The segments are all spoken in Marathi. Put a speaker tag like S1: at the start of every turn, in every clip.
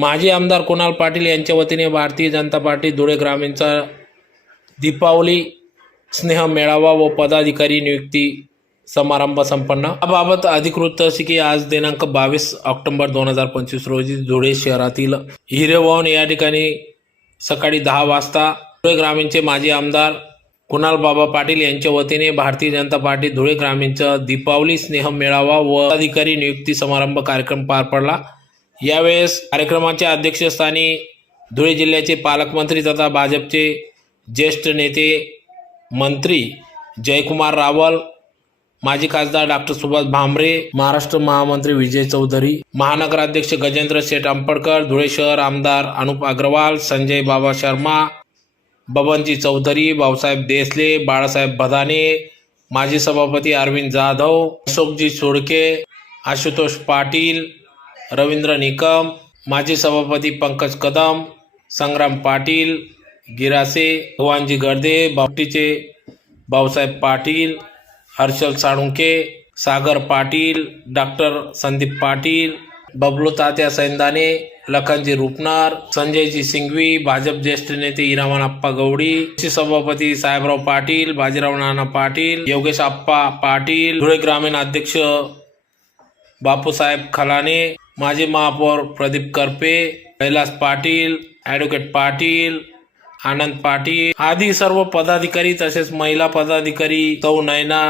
S1: माजी आमदार कुणाल पाटील यांच्या वतीने भारतीय जनता पार्टी धुळे ग्रामीणचा दीपावली स्नेह मेळावा व पदाधिकारी नियुक्ती समारंभ संपन्न. याबाबत अधिकृत अशी की आज दिनांक बावीस ऑक्टोबर दोन हजार पंचवीस रोजी धुळे शहरातील हिरेवॉन या ठिकाणी सकाळी दहा वाजता धुळे ग्रामीणचे माजी आमदार कुणाल बाबा पाटील यांच्या वतीने भारतीय जनता पार्टी धुळे ग्रामीणचा दीपावली स्नेह मेळावा व अधिकारी नियुक्ती समारंभ कार्यक्रम पार पडला. यावेळेस कार्यक्रमाच्या अध्यक्षस्थानी धुळे जिल्ह्याचे पालकमंत्री तथा भाजपचे ज्येष्ठ नेते मंत्री जयकुमार रावल माजी खासदार डॉक्टर सुभाष भामरे महाराष्ट्र महामंत्री विजय चौधरी महानगराध्यक्ष गजेंद्र शेठ आंबडकर धुळे शहर आमदार अनुप अग्रवाल संजय बाबा शर्मा बबनजी चौधरी भाऊसाहेब देसले बाळासाहेब भदाने माजी सभापती अरविंद जाधव अशोकजी सोडके आशुतोष पाटील रवींद्र निकम माजी सभापती पंकज कदम संग्राम पाटील गिरासे भुवानजी गर्दे बापटीचे भाऊसाहेब पाटील हर्षल साळुंके सागर पाटील डॉक्टर संदीप पाटील बबलू तात्या सैंदाने लखनजी रुपनार संजयजी सिंघवी भाजप ज्येष्ठ नेते इरामान आप्पा गवडी कृषी सभापती साहेबराव पाटील बाजीराव नाना पाटील योगेश आप्पा पाटील धुळे ग्रामीण अध्यक्ष बापूसाहेब खलाने माजी महापौर प्रदीप करपे कैलास पाटील ॲडव्होकेट पाटील आनंद पाटील आदी सर्व पदाधिकारी तसेच महिला पदाधिकारी सौ नयना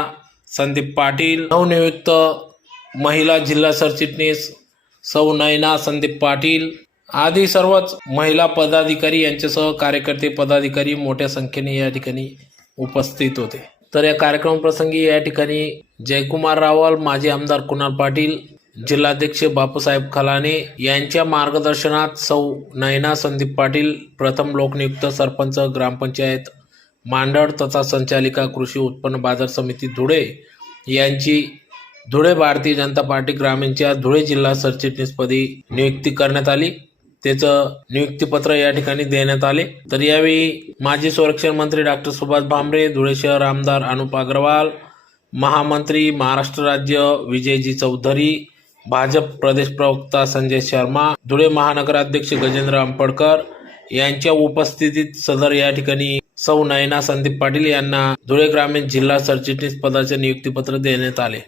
S1: संदीप पाटील नवनियुक्त महिला जिल्हा सरचिटणीस सौ नयना संदीप पाटील आदी सर्वच महिला पदाधिकारी यांच्यासह कार्यकर्ते पदाधिकारी मोठ्या संख्येने या ठिकाणी उपस्थित होते. तर या कार्यक्रम प्रसंगी या ठिकाणी जयकुमार रावल माजी आमदार कुणाल पाटील जिल्हाध्यक्ष बापूसाहेब खलाने यांच्या मार्गदर्शनात सौ नयना संदीप पाटील प्रथम लोकनियुक्त सरपंच ग्रामपंचायत मांडळ तथा संचालिका कृषी उत्पन्न बाजार समिती धुळे यांची धुळे भारतीय जनता पार्टी ग्रामीणच्या धुळे जिल्हा सरचिटणीसपदी नियुक्ती करण्यात आली. त्याचं नियुक्तीपत्र या ठिकाणी देण्यात आले. तर यावेळी माजी संरक्षण मंत्री डॉक्टर सुभाष भामरे धुळे शहर आमदार अनुप अग्रवाल महामंत्री महाराष्ट्र राज्य विजयजी चौधरी भाजप प्रदेश प्रवक्ता संजय शर्मा धुळे महानगराध्यक्ष गजेंद्र आंबडकर यांच्या उपस्थितीत सदर या ठिकाणी सौ नयना संदीप पाटील यांना धुळे ग्रामीण जिल्हा सरचिटणीस पदाचे नियुक्तीपत्र देण्यात आले.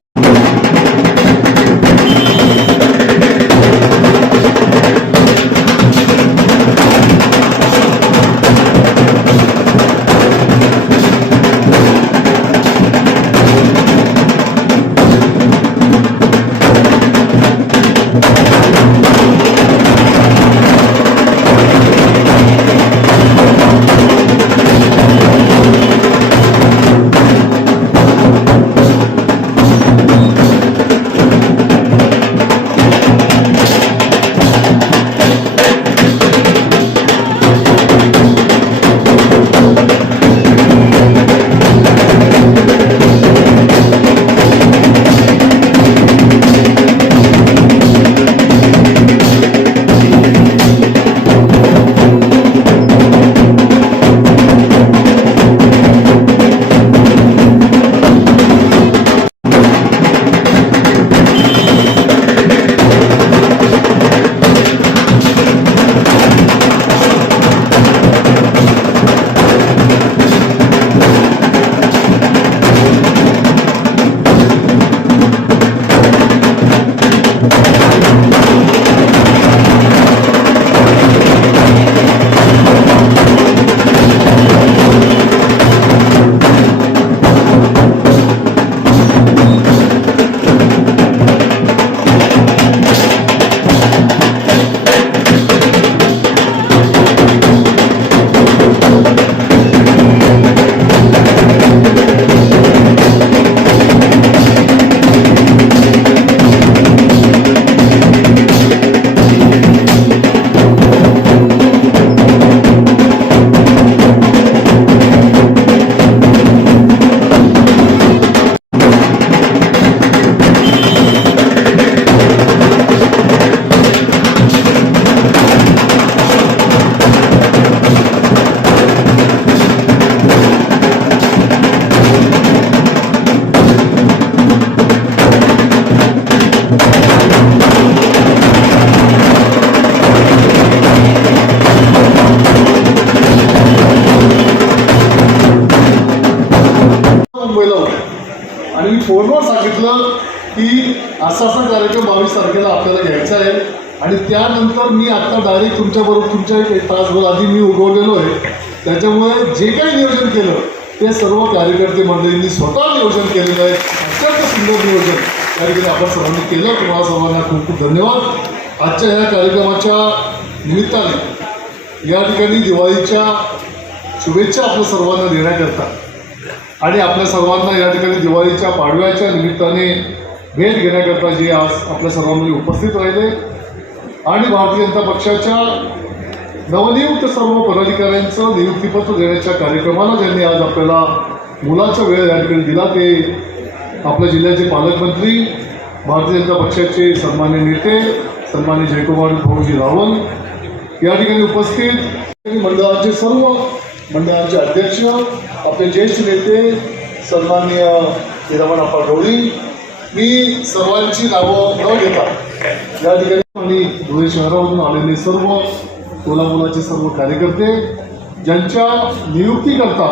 S2: फोनवर सांगितलं की असा असा कार्यक्रम बावीस तारखेला आपल्याला घ्यायचा आहे. आणि त्यानंतर मी आत्ता डायरेक्ट तुमच्याबरोबर तुमच्या एक तासभर आधी मी उगवलेलो आहे. त्याच्यामुळे जे काही नियोजन केलं ते सर्व कार्यकर्ते मंडळींनी स्वतः नियोजन केलेलं आहे. अत्यंत सुंदर नियोजन त्या ठिकाणी आपण सर्वांनी केलं. तुम्हाला सर्वांना खूप खूप धन्यवाद. आजच्या ह्या कार्यक्रमाच्या निमित्ताने या ठिकाणी दिवाळीच्या शुभेच्छा आपल्या सर्वांना देण्याकरता आणि आपल्या सर्वांना या ठिकाणी दिवाळीच्या पाडव्याच्या निमित्ताने भेट घेण्याकरता जे आज आपल्या सर्वांमध्ये उपस्थित राहिले. आणि भारतीय जनता पक्षाच्या नवनियुक्त सर्व पदाधिकाऱ्यांचं नियुक्तीपत्र देण्याच्या कार्यक्रमाला ज्यांनी आज आपल्याला मुलाचा वेळ या ठिकाणी दिला ते आपल्या जिल्ह्याचे पालकमंत्री भारतीय जनता पक्षाचे सन्मान्य नेते सन्मान्य जयकुमार भाऊजी रावल या ठिकाणी उपस्थित. मंडळाचे सर्व मंडळाचे अध्यक्ष आपले ज्येष्ठ नेते सन्माननीय हिरामणप्पा गवळी मी सर्वांची नावं न घेता या ठिकाणी आणि धुळे शहरामधून आलेले सर्व कोल्हापुराचे सर्व कार्यकर्ते ज्यांच्या नियुक्तीकरता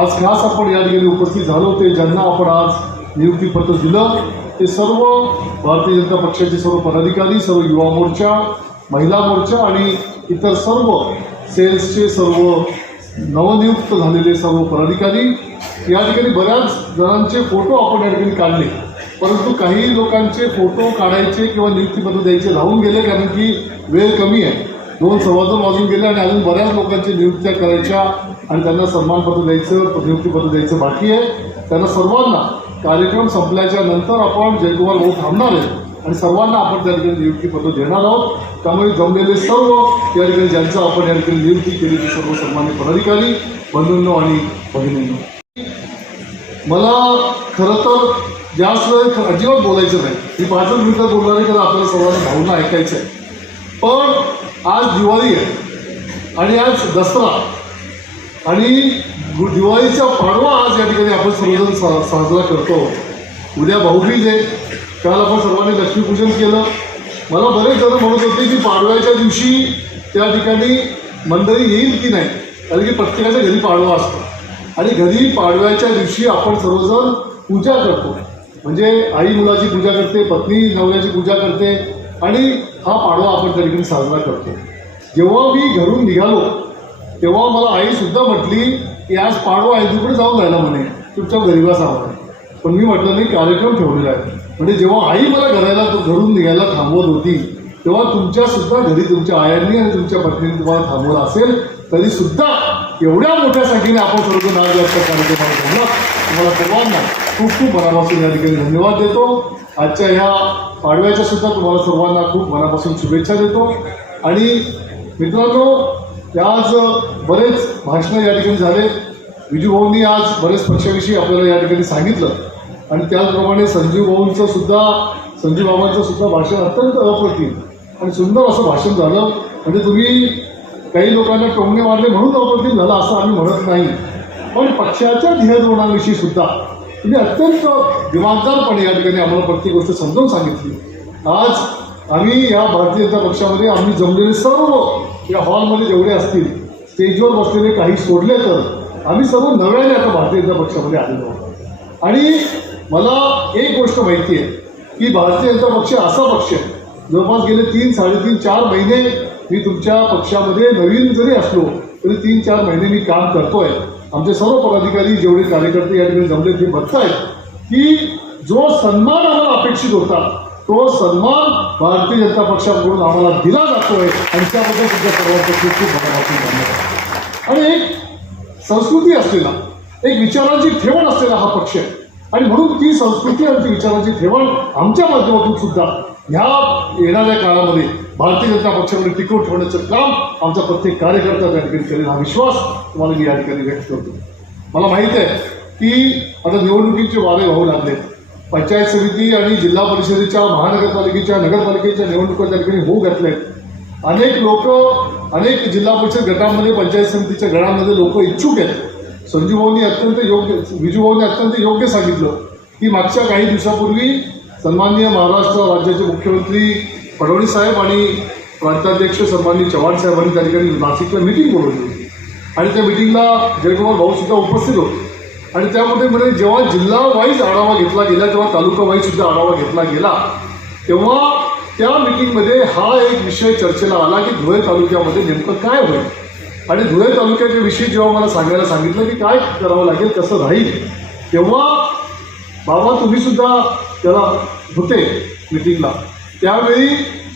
S2: आज खास आपण या ठिकाणी उपस्थित झालो ते ज्यांना आपण आज नियुक्तीपत्र दिलं ते सर्व भारतीय जनता पक्षाचे सर्व पदाधिकारी सर्व युवा मोर्चा महिला मोर्चा आणि इतर सर्व सेल्सचे सर्व नवनियुक्त झालेले सर्व पदाधिकारी या ठिकाणी बऱ्याच जणांचे फोटो आपण या ठिकाणी काढले. परंतु काही लोकांचे फोटो काढायचे किंवा नियुक्तीपत्र द्यायचे राहून गेले कारण की वेळ कमी आहे. दोन सव्वा दोन वाजून गेले आणि अजून बऱ्याच लोकांचे नियुक्त्या करायच्या आणि त्यांना सन्मानपत्र द्यायचं नियुक्तीपत्र द्यायचं बाकी आहे. त्यांना सर्वांना कार्यक्रम संपल्याच्या नंतर आपण जयकुमार भाऊ थांबणार आहे. आणि सर्वांना आपण त्या ठिकाणी नियुक्तीपत्र देणार आहोत. त्यामुळे जमलेले सर्व या ठिकाणी ज्यांचं आपण या ठिकाणी नियुक्ती केली ते सर्व सन्मान्य पदाधिकारी बंधूंनो आणि भगिनींनो. मला खरं तर जास्त वेळ अजिबात बोलायचं नाही. मी पाच मिनिटं बोलणार नाही कारण आपल्याला सर्वांना भावना ऐकायचं आहे. पण आज दिवाळी आहे आणि आज दसरा आणि दिवाळीचा पाडवा आज या ठिकाणी आपण सर्वजण सा साजरा करतो. उद्या भाऊबीज आहे. काल आपण सर्वांनी लक्ष्मीपूजन केलं. मला बरेच जण म्हणत होते की पाडव्याच्या दिवशी त्या ठिकाणी मंडळी येईल की नाही? कारण की प्रत्येकाच्या घरी पाडवा असतो. आणि घरी पाडव्याच्या दिवशी आपण सर्वजण पूजा करतो. म्हणजे आई मुलाची पूजा करते पत्नी नवऱ्याची पूजा करते आणि हा पाडवा आपण त्या ठिकाणी साजरा करतो. जेव्हा मी घरून निघालो तेव्हा मला आईसुद्धा म्हटली की आज पाडवा आहे तिकडे जाऊन राहिला म्हणे. तुमच्या गरीबास म्हणे. पण मी म्हटलं नाही कार्यक्रम ठेवलेला आहे. म्हणजे जेव्हा आई मला घरायला घरून निघायला थांबवत होती तेव्हा तुमच्या सुद्धा घरी तुमच्या आयांनी आणि तुमच्या पत्नीने तुम्हाला थांबवलं असेल तरी सुद्धा एवढ्या मोठ्या संख्येने आपण सर्व नाव जास्त कार्यक्रमाला थांबला. तुम्हाला सर्वांना खूप खूप मनापासून या ठिकाणी धन्यवाद देतो. आजच्या ह्या पाडव्याच्या सुद्धा तुम्हाला सर्वांना खूप मनापासून शुभेच्छा देतो. आणि मित्रांनो आज बरेच भाषणं या ठिकाणी झाले. विजूभाऊंनी आज बरेच पक्षाविषयी आपल्याला या ठिकाणी सांगितलं. आणि त्याचप्रमाणे संजीव भाऊंचं सुद्धा संजीव बाबांचं सुद्धा भाषण अत्यंत अप्रतिम आणि सुंदर असं भाषण झालं. म्हणजे तुम्ही काही लोकांना टोंगणे मारले म्हणून अप्रतिम झालं असं आम्ही म्हणत नाही. पण पक्षाच्या ध्येयधोरणाविषयी सुद्धा तुम्ही अत्यंत दिमागदारपणे या ठिकाणी आम्हाला प्रत्येक गोष्ट समजावून सांगितली. आज आम्ही या भारतीय जनता पक्षामध्ये आम्ही जमलेले सर्व या हॉलमध्ये जेवढे असतील स्टेजवर बसलेले काही सोडले तर आम्ही सर्व नव्याने आता भारतीय जनता पक्षामध्ये आलेलो आहोत. आणि मला एक गोष्ट माहिती आहे की भारतीय जनता पक्ष असा पक्ष आहे. जवळपास गेले तीन साडेतीन चार महिने मी तुमच्या पक्षामध्ये नवीन जरी असलो तरी तीन चार महिने मी काम करतोय. आमचे सर्व पदाधिकारी जेवढे कार्यकर्ते या ठिकाणी जमले ते बघतायत की जो सन्मान आम्हाला अपेक्षित होता तो सन्मान भारतीय जनता पक्षाकडून आम्हाला दिला जातोय. आणि त्याबद्दल सुद्धा सर्वांचं खूप खूप मनापासून धन्यवाद. आणि एक संस्कृती असलेला एक विचारांची ठेवण असलेला हा पक्ष. आहे आणि म्हणून ती संस्कृती आणि ती विचारांची ठेवण आमच्या माध्यमातून सुद्धा ह्या येणाऱ्या काळामध्ये भारतीय जनता पक्षामध्ये टिकवून ठेवण्याचं काम आमचा प्रत्येक कार्यकर्ता त्या ठिकाणी करेल हा विश्वास तुम्हाला मी या ठिकाणी व्यक्त करतो. मला माहीत आहे की आता निवडणुकीचे वारे वाहू लागले. पंचायत समिती आणि जिल्हा परिषदेच्या महानगरपालिकेच्या नगरपालिकेच्या निवडणुका त्या ठिकाणी होऊ घातल्या अनेक लोक अनेक जिल्हा परिषद गटामध्ये पंचायत समितीच्या गटामध्ये लोक इच्छुक आहेत. संजूभाऊंनी अत्यंत योग्य विजूभाऊंनी अत्यंत योग्य सांगितलं. की मागच्या काही दिवसापूर्वी सन्माननीय महाराष्ट्र राज्याचे मुख्यमंत्री फडणवीस साहेब आणि प्रांताध्यक्ष सन्माननीय चव्हाण साहेबांनी त्या ठिकाणी नाशिकला मिटिंग बोलवली होती. आणि त्या मिटिंगला जयकुमार भाऊसुद्धा उपस्थित होते. आणि त्यामध्ये म्हणजे जेव्हा जिल्हा वाईज आढावा घेतला गेला तेव्हा तालुका वाईजसुद्धा आढावा घेतला गेला तेव्हा त्या मिटिंगमध्ये हा एक विषय चर्चेला आला की धुळे तालुक्यामध्ये नेमकं काय होईल. आणि धुळे तालुक्याच्या विषयी जेव्हा मला सांगायला सांगितलं की काय करावं लागेल कसं राहील तेव्हा बाबा तुम्ही सुद्धा त्याला होते मिटिंगला त्यावेळी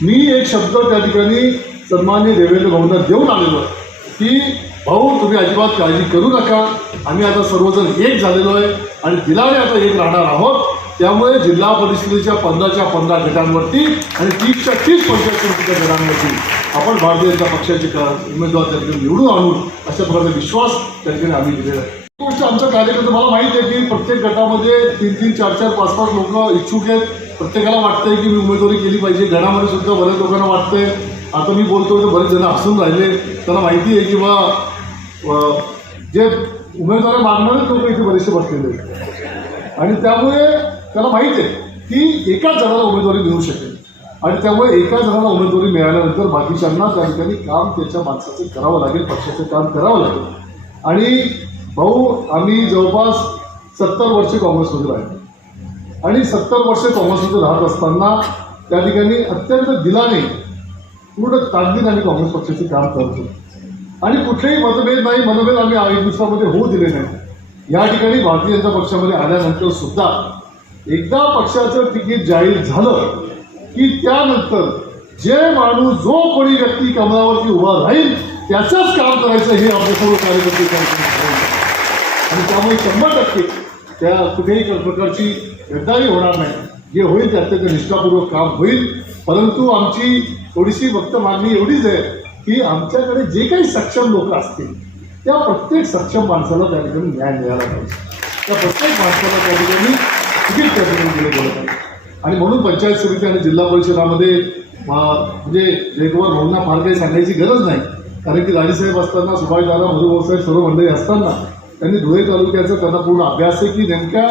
S2: मी एक शब्द त्या ठिकाणी सन्मान्य देवेंद्र भाऊंना देऊन आलेलो आहे की भाऊ तुम्ही अजिबात काळजी करू नका. आम्ही आता सर्वजण एक झालेलो आहे आणि दिलाने आता एक राहणार आहोत. त्यामुळे जिल्हा परिषदेच्या पंधराच्या पंधरा गटांवरती आणि तीसच्या तीस पंचायत समितीच्या गटांवरती आपण भारतीय जनता पक्षाचे उमेदवार त्या ठिकाणी निवडून आणू अशा प्रकारचा विश्वास त्या ठिकाणी आम्ही दिलेला आहे. एक गोष्ट आमच्या कार्यकर्ते मला माहिती आहे की प्रत्येक गटामध्ये तीन तीन चार चार पाच पाच लोक इच्छुक आहेत. प्रत्येकाला वाटतंय की मी उमेदवारी केली पाहिजे. गणामध्ये सुद्धा बऱ्याच लोकांना वाटतंय. आता मी बोलतो तर बरेच जण हसून राहिले. त्यांना माहिती आहे की बा जे उमेदवार मागणारेच लोक इथे बरेचसे बसलेले आहेत. आणि त्यामुळे त्याला माहीत आहे की एकाच जणाला उमेदवारी मिळू शकेल. आणि त्यामुळे एका जणाला उमेदवारी मिळाल्यानंतर बाकीच्यांना त्या ठिकाणी काम त्याच्या माणसाचं करावं लागेल पक्षाचं काम करावं लागेल. आणि भाऊ आम्ही जवळपास सत्तर वर्षे काँग्रेसमध्ये राहिलो. आणि सत्तर वर्षे काँग्रेसमध्ये राहत असताना त्या ठिकाणी अत्यंत दिलाने पूर्ण ताकदीने आम्ही काँग्रेस पक्षाचे काम करतो आणि कुठलेही मतभेद नाही मतभेद आम्ही एक दुसऱ्यामध्ये होऊ दिले नाही. या ठिकाणी भारतीय जनता पक्षामध्ये आल्यानंतर सुद्धा एकदा पक्षाचं तिकीट जाहीर झालं की त्यानंतर जे माणूस जो कोणी व्यक्ती कमळावरती उभा राहील त्याचंच काम करायचं हे आपले सर्व कार्यकर्ते आणि त्यामुळे शंभर टक्के त्या कुठेही प्रकारची गद्दारी होणार नाही. जे होईल ते अत्यंत निष्ठापूर्वक काम होईल. परंतु आमची थोडीशी फक्त मागणी एवढीच आहे की आमच्याकडे जे काही सक्षम लोक असतील त्या प्रत्येक सक्षम माणसाला त्या ठिकाणी न्याय मिळाला पाहिजे. त्या प्रत्येक माणसाला त्या ठिकाणी तिकीट त्या बोलत आहे आणि म्हणून पंचायत समिती आणि जिल्हा परिषदामध्ये म्हणजे जयकुमार भाऊंना फार काही सांगायची गरज नाही. कारण की राणीसाहेब असताना सुभाषदादा मधुभाऊसाहेब सर्व मंडळी असताना त्यांनी धुळे तालुक्याचा त्यांना पूर्ण अभ्यास आहे की नेमक्या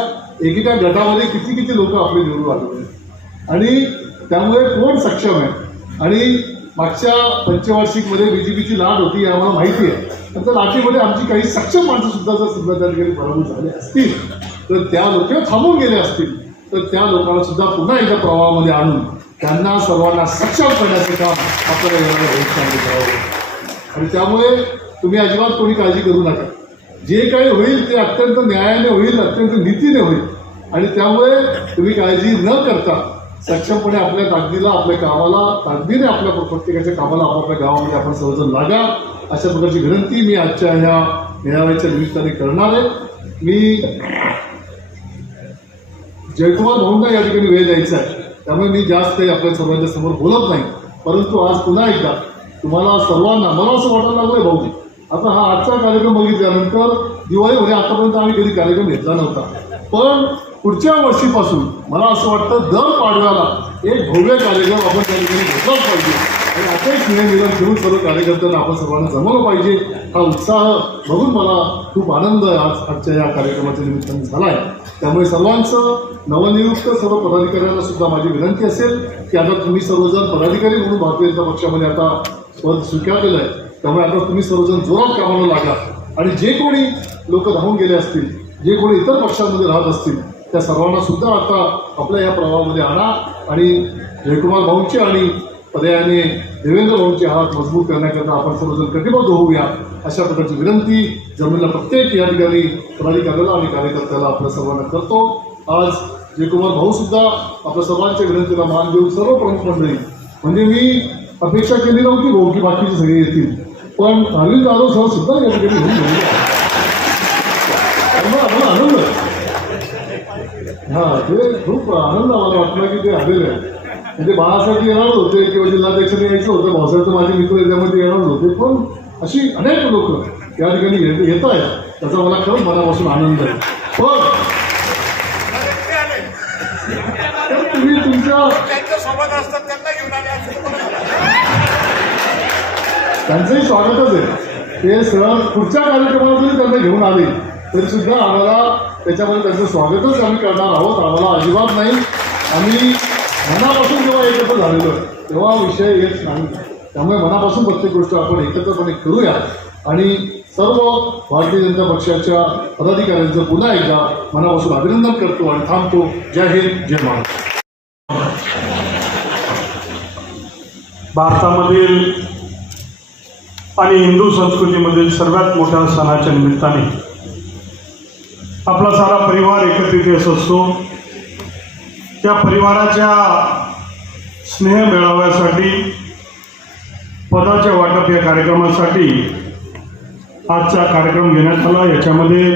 S2: एकेका गटामध्ये किती किती लोक आपले निवडून आलेले आहेत आणि त्यामुळे कोण सक्षम आहे? आणि मागच्या पंचवार्षिकमध्ये बी जे पीची लाट होती आम्हाला माहिती आहे. पण त्या लाटेमध्ये आमची काही सक्षम माणसं सुद्धा जर सुद्धा त्या ठिकाणी पराभूत झाले असतील तर त्या लोक थांबून गेले असतील. तर त्या लोकांना सुद्धा पुन्हा एकदा प्रवाहामध्ये आणून त्यांना सर्वांना सक्षम करण्याचं काम आपल्याला येणाऱ्या भविष्यामध्ये करावं आणि त्यामुळे तुम्ही अजिबात कोणी काळजी करू नका. जे काही होईल ते अत्यंत न्यायाने होईल अत्यंत नीतीने होईल. आणि त्यामुळे तुम्ही काळजी न करता सक्षमपणे आपल्या ताकदीला आपल्या कामाला ताकदीने आपल्या प्रत्येकाच्या कामाला आपापल्या गावामध्ये आपण सर्वजण लागा अशा प्रकारची विनंती मी आजच्या ह्या मेळाव्याच्या निमित्ताने करणार आहे. मी जयकुमार भाऊंना या ठिकाणी वेळ द्यायचा आहे? त्यामुळे मी जास्त काही आपल्या सर्वांच्या समोर बोलत नाही. परंतु आज पुन्हा एकदा तुम्हाला सर्वांना मला असं वाटायला लागलंय भाऊ आता हा आजचा कार्यक्रम बघितल्यानंतर दिवाळीमध्ये म्हणजे आतापर्यंत आम्ही कधी कार्यक्रम घेतला नव्हता. पण पुढच्या वर्षीपासून मला असं वाटतं दर पाडव्याला एक भव्य कार्यक्रम आपण त्या ठिकाणी घेतलाच पाहिजे. आणि असेच नियम घेऊन सर्व कार्यकर्त्यांना आपण सर्वांना जमवलं पाहिजे. हा उत्साह बघून मला खूप आनंद आज आजच्या या कार्यक्रमाच्या निमित्ताने झाला आहे त्यामुळे सर्वांचं नवनियुक्त सर्व पदाधिकाऱ्यांना सुद्धा माझी विनंती असेल की आता तुम्ही सर्वजण पदाधिकारी म्हणून भारतीय जनता पक्षामध्ये आता पद स्वीकारलेलं आहे. त्यामुळे आता तुम्ही सर्वजण जोरात कामाला लागा. आणि जे कोणी लोक राहून गेले असतील जे कोणी इतर पक्षांमध्ये राहत असतील त्या सर्वांना सुद्धा आता आपल्या या प्रवाहामध्ये आणा. आणि जयकुमार भाऊंची आणि पर्यायाने देवेंद्र भाऊंचे हात मजबूत करण्याकरता आपण सर्वजण कटिबद्ध होऊया. अशा प्रकारची विनंती जमिनीला प्रत्येक या ठिकाणी पदाधिकाऱ्याला आणि कार्यकर्त्याला आपल्या सर्वांना करतो. आज जयकुमार भाऊ सुद्धा आपल्या सर्वांच्या विनंतीला मान देऊन सर्व प्रमुख मंडळी म्हणजे मी अपेक्षा केली नव्हती भाऊ की बाकीचे सगळे येतील पण अरविंद जाधव सर सुद्धा या ठिकाणी होऊन गेले. आनंद आहे. हा ते खूप आनंद मला वाटला की ते आलेले आहे म्हणजे बाळासाहेब येणार होते किंवा जिल्हाध्यक्षांनी यायचं होतं भाऊसाहेब तर माझे मित्र आहेत, त्यामध्ये येणार होते पण अशी अनेक लोक या ठिकाणी येत येत आहेत त्याचा मला खरंच मनापासून आनंद आहे. पण तुम्ही तुमच्या त्यांचंही स्वागतच आहे. ते सर पुढच्या कार्यक्रमाला जरी त्यांना घेऊन आले. तरी सुद्धा आम्हाला त्याच्यामध्ये त्यांचं स्वागतच आम्ही करणार आहोत. आम्हाला अजिबात नाही. आम्ही मनापासून जेव्हा एकत्र झालेलो आहे तेव्हा विषय येत नाही. त्यामुळे मनापासून प्रत्येक गोष्ट आपण एकत्रपणे करूया. आणि सर्व भारतीय जनता पक्षाच्या पदाधिकाऱ्यांचं पुन्हा एकदा मनापासून अभिनंदन करतो आणि थांबतो. जय हिंद जय महाराष्ट्र.
S3: भारतामधील आणि हिंदू संस्कृतीमधील सर्वात मोठ्या सणाच्या निमित्ताने आपला सारा परिवार एकत्रित येत असतो. त्या परिवाराच्या स्नेह मेळाव्यासाठी पदाच्या वाटप या कार्यक्रमासाठी आजचा कार्यक्रम घेण्यात आला. याच्यामध्ये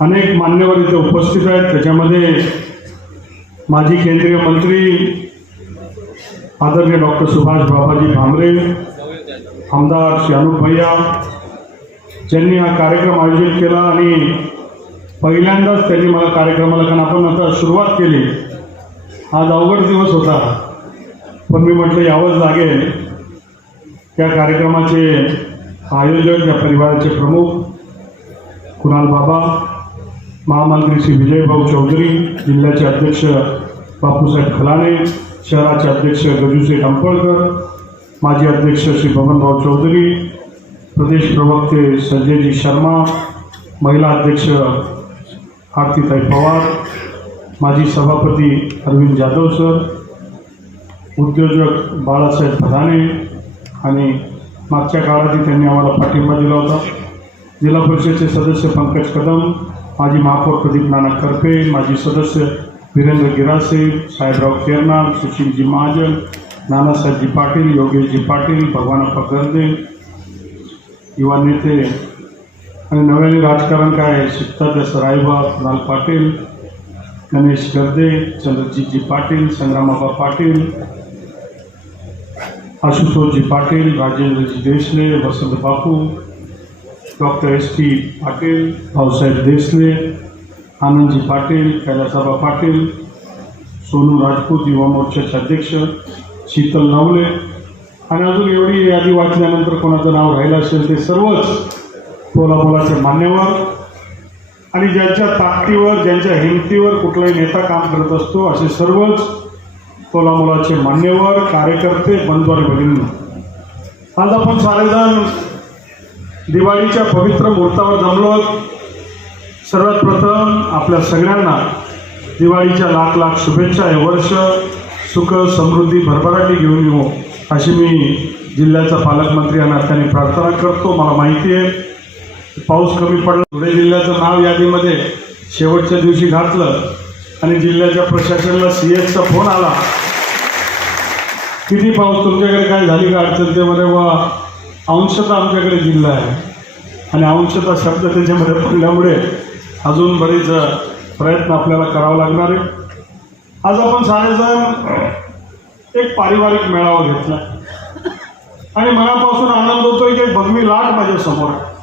S3: अनेक मान्यवर इथे उपस्थित आहेत. त्याच्यामध्ये माजी केंद्रीय मंत्री आदरणीय डॉक्टर सुभाष बाबाजी भामरे आमदार शानू भैया ज्यांनी हा कार्यक्रम आयोजित केला आणि पहिल्यांदाच त्यांनी मला कार्यक्रमाला कारण आपण आता सुरुवात केली. आज अवघड दिवस होता. पण मी म्हटलं यावंच लागेल. त्या कार्यक्रमाचे आयोजक या परिवाराचे प्रमुख कुणाल बाबा महामंत्री श्री विजयभाऊ चौधरी जिल्ह्याचे अध्यक्ष बापूसाहेब खलाणे शहराचे अध्यक्ष गजूशेठ अंपळकर माजी अध्यक्ष श्री बबनभाऊ चौधरी प्रदेश प्रवक्ते संजयजी शर्मा महिला अध्यक्ष आरतीताई पवार माजी सभापती अरविंद जाधव सर उद्योजक बाळासाहेब भदाणे आणि मागच्या काळातही त्यांनी आम्हाला पाठिंबा दिला होता. जिल्हा परिषदेचे सदस्य पंकज कदम माजी महापौर प्रदीप नाना करपे माजी सदस्य वीरेंद्र गिरासे साहेबराव केरनार सुशीलजी महाजन नानासाहेबजी पाटील योगेशजी पाटील भगवानप्पा गर्दे युवा नेते आणि नव्याने राजकारण काय आहे? शिकतात असं लाल पाटील गणेश गर्दे चंद्रजीतजी Patil संग्रामाबा Patil Ashutoshji Patil Rajendraji Deshle Vasant Bapu doctor S T Patil Bhausaheb Desale Anandji Patil Kailasaba Patil Sonu Rajput युवा मोर्चाचे अध्यक्ष शीतल नवले आणि अजून एवढी यादी वाचल्यानंतर कोणाचं नाव राहिलं असेल ते सर्वच टोलामोलाचे मान्यवर आणि ज्यांच्या ताकदीवर ज्यांच्या हिमतीवर कुठलाही नेता काम करत असतो असे सर्वच टोलामोलाचे मान्यवर कार्यकर्ते बंधुवार भगिनी आज आपण सारेजण दिवाळीच्या पवित्र मुहूर्तावर जमलो सर्वात प्रथम आपल्या सगळ्यांना दिवाळीच्या लाख लाख शुभेच्छा. हे वर्ष सुख समृद्धी भरभराटी घेऊन येऊ अशी मी जिल्ह्याचा पालकमंत्री या नात्याने प्रार्थना करतो. मला माहिती आहे पाऊस कमी पडला धुळे जिल्ह्याचं नाव यादीमध्ये शेवटच्या दिवशी घातलं आणि जिल्ह्याच्या प्रशासनाला सी एसचा फोन आला. किती पाऊस? तुमच्याकडे काय झाली का अडचण? त्यामध्ये व अंशतः आमच्याकडे जिल्हा आहे. आणि अंशतः शब्द त्याच्यामध्ये पडल्यामुळे अजून बरेच प्रयत्न आपल्याला करावा लागणार आहे. आज आपण सारेजण एक पारिवारिक मेळावा घेतला. आणि मनापासून आनंद होतोय की एक भगवी लाट माझ्यासमोर आहे.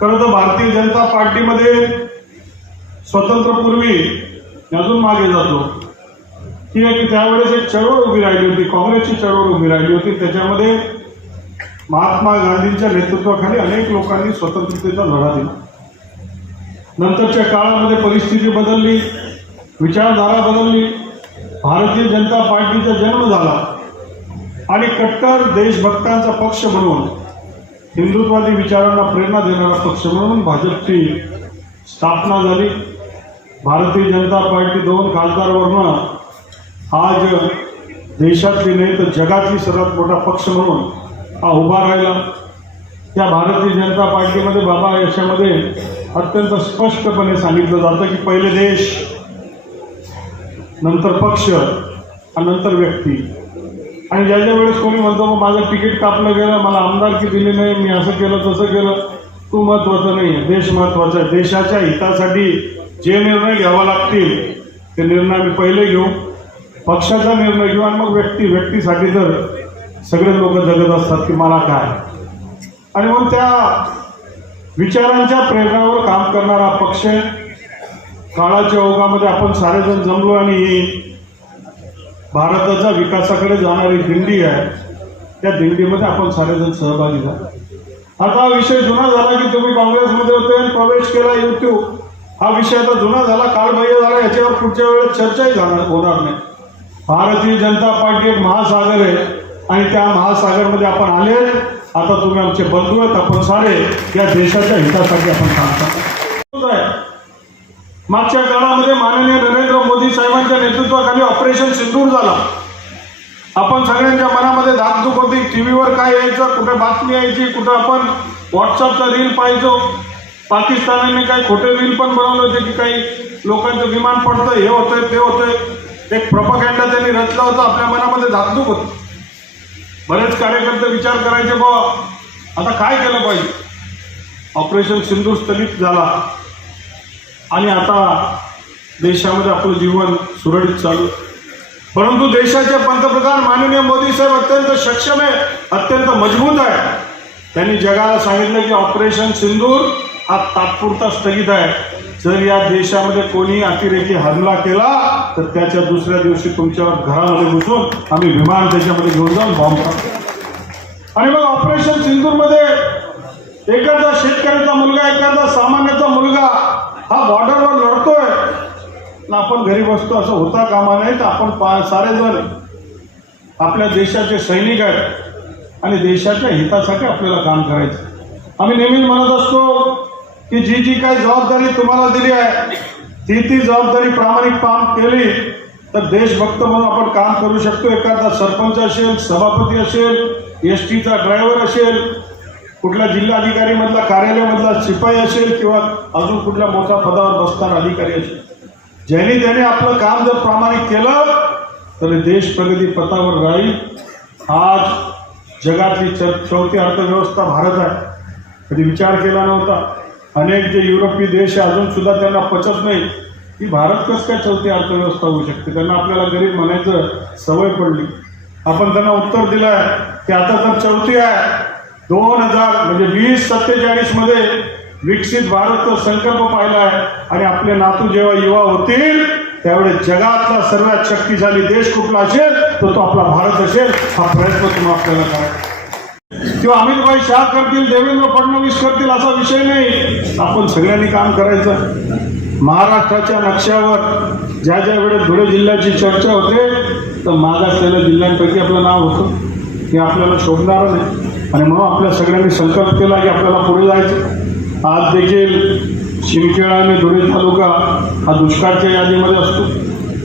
S3: खरं तर भारतीय जनता पार्टीमध्ये स्वतंत्रपूर्वी अजून मागे जातो. की एक त्यावेळेस एक चळवळ उभी राहिली होती काँग्रेसची चळवळ उभी राहिली होती. त्याच्यामध्ये महात्मा गांधींच्या नेतृत्वाखाली अनेक लोकांनी स्वतंत्रतेचा लढा दिला. नंतरच्या काळामध्ये परिस्थिती बदलली विचारधारा बदलली भारतीय जनता पार्टीचा जन्म झाला. आणि कट्टर देशभक्तांचा पक्ष म्हणून हिंदुत्वादी विचारांना प्रेरणा देणारा पक्ष म्हणून भाजपची स्थापना झाली. भारतीय जनता पार्टी दोन खासदारवरनं आज देशातली नाही तर जगातली सर्वात मोठा पक्ष म्हणून हा उभा राहिला. त्या भारतीय जनता पार्टीमध्ये बाबा याच्यामध्ये अत्यंत स्पष्टपणे सांगितलं जातं की पहिले देश नंतर पक्ष आणि नंतर व्यक्ती. आणि ज्याच्या वेळेस कोणी म्हणतो मग माझं तिकीट कापलं गेलं मला आमदारकी दिली नाही मी असं केलं तसं केलं तू महत्वाचं नाही आहे. देश महत्त्वाचा आहे. देशाच्या हितासाठी जे निर्णय घ्यावा लागतील ते निर्णय आम्ही पहिले घेऊ. पक्षाचा निर्णय घेऊ आणि मग व्यक्ती व्यक्तीसाठी तर सगळे लोक जगत असतात की मला काय? आणि मग त्या विचारांच्या प्रेरणावर काम करणारा पक्ष काळाच्या ओघामध्ये आपण सारेजण जमलो आणि ही भारताच्या विकासाकडे जाणारी दिंडी आहे. त्या दिंडीमध्ये आपण सारेजण सहभागी झालो. आता हा विषय जुना झाला की तुम्ही काँग्रेसमध्ये होते आणि प्रवेश केला युट्यूब हा विषय आता जुना झाला कालबाह्य झाला याच्यावर पुढच्या वेळेस चर्चाही जाणार होणार नाही. भारतीय जनता पार्टी एक महासागर आहे आणि त्या महासागरमध्ये आपण आले आता तुम्ही आमचे बंधू आहेत आपण सारे या देशाच्या हितासाठी आपण काम करतो. मागच्या काळामध्ये माननीय नरेंद्र मोदी साहेबांच्या नेतृत्वाखाली ऑपरेशन सिंदूर झाला. आपण सगळ्यांच्या मनामध्ये धाकधूक होती टीव्हीवर काय यायचं कुठे बातमी यायची कुठं आपण व्हॉट्सअपचा रील पाहायचो. पाकिस्तानाने काही खोटे रील पण बनवले होते की काही लोकांचं विमान पडतं हे होतंय ते होतंय. एक प्रपगँडा त्यांनी रचला होता आपल्या मनामध्ये धाकधूक होती. बरेच कार्यकर्ते विचार करायचे बा आता काय केलं पाहिजे? ऑपरेशन सिंधू स्थगित झाला. आणि आता देशामध्ये आपलं जीवन सुरळीत चालू. परंतु देशाचे पंतप्रधान माननीय मोदी साहेब अत्यंत सक्षम आहे अत्यंत मजबूत आहे. त्यांनी जगाला सांगितलं की ऑपरेशन सिंदूर हा तात्पुरता स्थगित आहे. जर या देशामध्ये कोणी अतिरेकी हल्ला केला तर त्याच्या दुसऱ्या दिवशी तुमच्या घरामध्ये घुसून आम्ही विमान त्याच्यामध्ये घेऊन जाऊन बॉम्ब आणि मग ऑपरेशन सिंदूरमध्ये एखादा शेतकऱ्याचा मुलगा एखादा सामान्याचा मुलगा हा बॉर्डरवर लढतोय. ना आपण घरी बसतो असं होता कामा नाही तर आपण पा सारेजण आपल्या देशाचे सैनिक आहेत. आणि देशाच्या हितासाठी आपल्याला काम करायचं. आम्ही नेहमीच म्हणत असतो की जी जी काही जबाबदारी तुम्हाला दिली आहे ती ती जबाबदारी प्रामाणिक काम केली तर देशभक्त म्हणून आपण काम करू शकतो. एखादा सरपंच असेल सभापती असेल एस टीचा ड्रायव्हर असेल कुठल्या जिल्हाधिकारी मधला कार्यालयामधला शिपाई असेल किंवा अजून कुठल्या मोठ्या पदावर बसताना अधिकारी असेल. ज्याने त्याने आपलं काम जर प्रामाणिक केलं तर देश प्रगती पथावर राहील. आज जगातली च चौथी अर्थव्यवस्था भारत आहे. कधी विचार केला नव्हता. अनेक जे युरोपीय देश आहे अजून सुद्धा त्यांना पचत नाही. की भारत कसं काय चौथी अर्थव्यवस्था होऊ शकते? त्यांना आपल्याला गरीब म्हणायचं सवय पडली. आपण त्यांना उत्तर दिलं आहे की आता तर चौथी आहे. दोन हजार म्हणजे वीस सत्तेचाळीसमध्ये विकसित तो संकल्प पाहिला आहे. आणि आपले नातू जेव्हा युवा होतील त्यावेळेस जगातला सर्वात शक्तिशाली देश कुठला असेल तर तो आपला भारत असेल हा प्रयत्न तुम्ही आपल्याला करायचा किंवा अमितभाई शाह करतील देवेंद्र फडणवीस करतील असा विषय नाही. आपण सगळ्यांनी काम करायचं. महाराष्ट्राच्या नक्षावर ज्या ज्या वेळेस धुळे जिल्ह्याची चर्चा होते तर मागासलेल्या जिल्ह्यांपैकी आपलं नाव होतं. हे आपल्याला शोधणार नाही. आणि म्हणून आपल्या सगळ्यांनी संकल्प केला की आपल्याला पुढे जायचं. आज देखील शिंदखेडा आणि धुळे तालुका हा दुष्काळच्या यादीमध्ये असतो.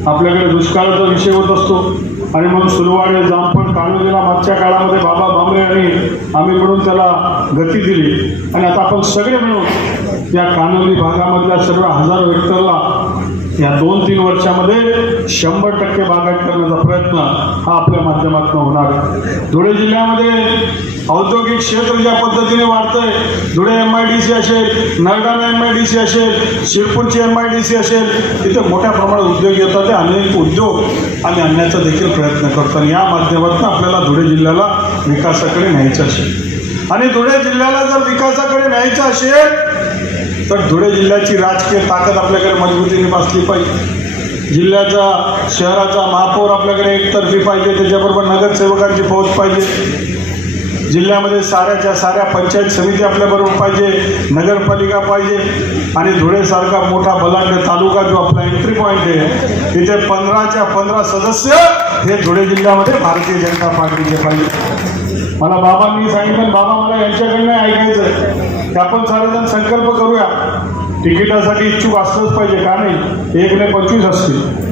S3: आपल्याकडे दुष्काळाचा विषय होत असतो. आणि मग सुरुवाडे जामफळ काळोजीला मागच्या काळामध्ये बाबा भांबरे आणि आम्ही मिळून त्याला गती दिली. आणि आता आपण सगळे मिळून या कानोली भागामधल्या सर्व हजारो हेक्टरला या दोन तीन वर्षामध्ये शंभर टक्के बागायत करण्याचा प्रयत्न हा आपल्या माध्यमातून होणार आहे. धुळे जिल्ह्यामध्ये औद्योगिक क्षेत्र ज्या पद्धतीने वाढतंय Dhule M I D C असेल Nardana M I D C असेल शिरपूरची एम आय डी सी असेल तिथे मोठ्या प्रमाणात उद्योग येतात ते अनेक उद्योग आणि आणण्याचा देखील प्रयत्न करतात या माध्यमातून आपल्याला धुळे जिल्ह्याला विकासाकडे न्यायचं असेल. आणि धुळे जिल्ह्याला जर विकासाकडे न्यायचं असेल तर धुळे जिल्ह्याची राजकीय ताकद आपल्याकडे मजबूतीने बसली पाहिजे. जिल्ह्याचा शहराचा महापौर आपल्याकडे एकतर्फी पाहिजे त्याच्याबरोबर नगरसेवकांची फौज पाहिजे. जिल्ह्यामध्ये साऱ्याच्या साऱ्या पंचायत समिती आपल्याबरोबर पाहिजे नगरपालिका पाहिजे आणि धुळेसारखा मोठा बलाढ्य तालुका जो आपला एंट्री पॉईंट आहे तिथे पंधराच्या पंधरा सदस्य हे धुळे जिल्ह्यामध्ये भारतीय जनता पार्टीचे पाहिजे. मला बाबांनी सांगितलं बाबा मला यांच्याकडनं ऐकायचं. आहे आपण सारेजण संकल्प करूया. तिकिटासाठी इच्छुक असलंच पाहिजे का नाही? एक ने पंचवीस असतील.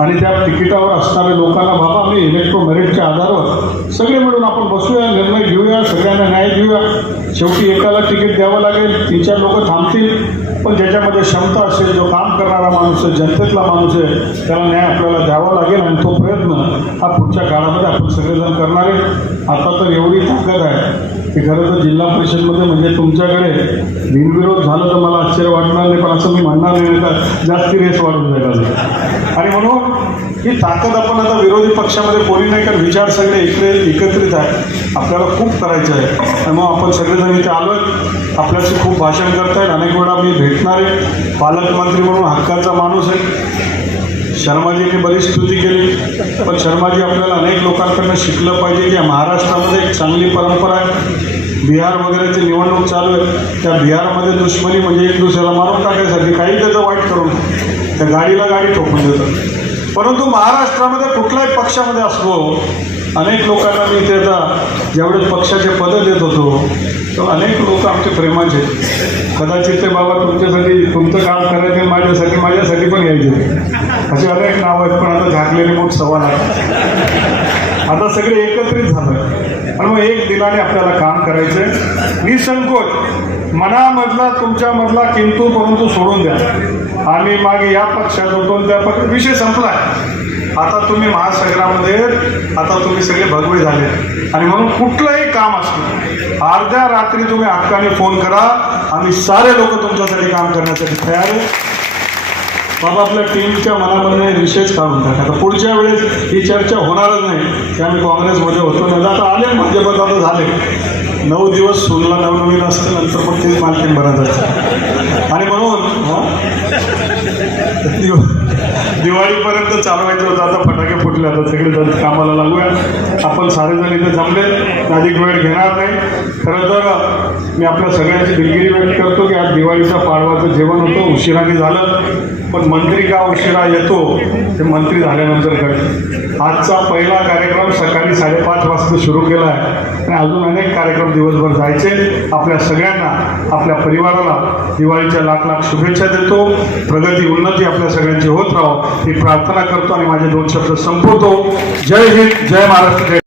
S3: आणि त्या तिकिटावर असणाऱ्या लोकांना बाबा आम्ही इलेक्ट्रो मेरिटच्या आधारावर सगळे मिळून आपण बसूया निर्णय घेऊया सगळ्यांना न्याय देऊया. शेवटी एकाला तिकीट द्यावं लागेल तीन चार लोक थांबतील पण ज्याच्यामध्ये क्षमता असेल जो काम करणारा माणूस आहे जनतेतला माणूस आहे त्याला न्याय आपल्याला द्यावा लागेल आणि तो प्रयत्न हा पुढच्या काळामध्ये आपण सगळेजण करणार आहे. आता तर एवढी ताकद आहे की खरं तर जिल्हा परिषदमध्ये म्हणजे तुमच्याकडे बिनविरोध झालं तर मला आश्चर्य वाटणार नाही पण असं मी म्हणणार नाही का जास्ती रेस वाढून जाईल आणि म्हणून ही ताकद आपण आता विरोधी पक्षामध्ये कोणी नाही कारण विचार सगळे इकडे एकत्रित आहे. आपल्याला खूप करायचं आहे. आणि मग आपण सगळेजण इथे आलो आपल्याशी खूप भाषण करतायत. अनेक वेळा मी भेटणार आहे. पालकमंत्री म्हणून हक्काचा माणूस आहे. शर्माजींनी बरीच स्तुती केली. पण शर्माजी आपल्याला अनेक लोकांकडनं शिकलं पाहिजे की या महाराष्ट्रामध्ये एक चांगली परंपरा आहे. बिहार वगैरेची निवडणूक चालू आहे. त्या बिहारमध्ये दुश्मनी म्हणजे एक दुसऱ्याला मारून टाकायसाठी काही त्याचं वाईट करून त्या गाडीला गाडी ठोकून देतात. परंतु महाराष्ट्रामध्ये कुठल्याही पक्षामध्ये असलो अनेक लोकांना मी ते आता जेवढे पक्षाचे पदं देत होतो तर अनेक लोक आमचे प्रेमाचे कदाचित ते बाबा तुमच्यासाठी तुमचं काम करायचे माझ्यासाठी माझ्यासाठी पण यायचे असे अनेक नावं आहेत पण आता झाकलेले मोठ सवाल आहे आता सगळे एकत्रित झालं. आणि मग एक दिलाने आपल्याला काम करायचंय. निसंकोच मनामधला तुमच्यामधला किंतू परंतु सोडून द्या. आम्ही मागे या पक्षात होतो त्या पक्ष विषय संपला आता तुम्ही महासागरामध्ये आता तुम्ही सगळे भगवे झाले. आणि म्हणून कुठलंही काम असतं अर्ध्या रात्री तुम्ही हक्काने फोन करा आम्ही सारे लोक तुमच्यासाठी काम करण्यासाठी तयार आहे बाबा आपल्या टीमच्या मनामध्ये विषयच काढून टाका. आता पुढच्या वेळेस ही चर्चा होणारच नाही की आम्ही काँग्रेसमध्ये होतो. नाही आता आले भाजपात आता झाले. नऊ दिवस सुनला नवनवीन असतं नंतर मग तेच मालकीन भरायचं आणि म्हणून दिवाळीपर्यंत चालवायचं होतं. आता फटाके फुटले. आता सगळे जण कामाला लागूया. आपण सारेजण इथे जमले. अधिक वेळ घेणार नाही. खरं तर मी आपल्या सगळ्यांची दिलगिरी व्यक्त करतो की आज दिवाळीचा पाडवाचं जेवण होतं. उशिराने झालं. पण मंत्री का उशिरा येतो ते मंत्री झाल्यानंतर कळते आजचा पहिला कार्यक्रम सकाळी साडेपाच वाजता सुरू केला आहे. आणि अजून अनेक कार्यक्रम दिवसभर जायचे. आपल्या सगळ्यांना आपल्या परिवाराला दिवाळीच्या लाख लाख शुभेच्छा देतो. प्रगती उन्नती आपल्या सगळ्यांची होत राहो. ही प्रार्थना करतो आणि माझे दोन शब्द संपवतो. जय हिंद जय महाराष्ट्र